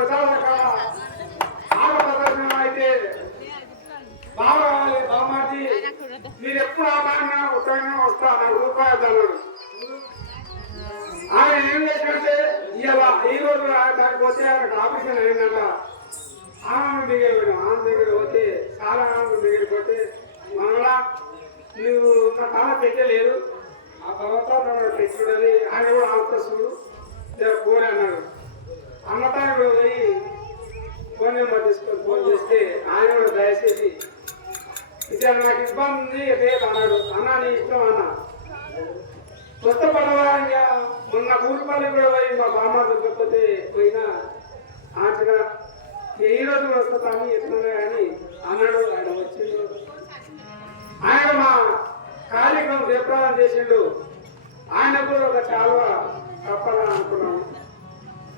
అవసరం పుట్టిన ప్రదర్శన అయితే బావాలి బామాజీ మీరు ఎప్పుడు ఉత్తరంగా వస్తా నాకు రూపాయలు ఆయన ఏం చేసినట్టే ఇలా ఈ రోజు దానికి పోతే ఆయనకు ఆపరేషన్ అయిందంట ఆనందం దగ్గర ఆనందం దగ్గర పోతే చాలా ఆనందం దగ్గర పోతే మనలా నువ్వు నా తల పెట్టలేదు. ఆ తర్వాత నన్ను తెచ్చుడని ఆయన కూడా ఆంతస్తుడు పోలే అన్నాడు. అన్నతాన్ని పోయి ఫోన్ నెంబర్ తీసుకొని ఫోన్ చేస్తే ఆయన కూడా దయచేసి ఇదే నాకు ఇబ్బంది లేదు అన్నాడు. అన్న నీ ఇష్టం అన్న. కొత్త పడవారంగా మొన్న ఊరిపల్లి కూడా పోయి మా బామ్మ దొరకకపోతే పోయినా ఆటగా ఏ రోజు వస్తాను ఎట్లున్నా కానీ అన్నాడు. ఆయన వచ్చిండు. ఆయన మా కార్యక్రమం జయప్రదం చేసిండు. ఆయన కూడా ఒక చాలా కప్పాలని అనుకున్నాము.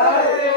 Amém.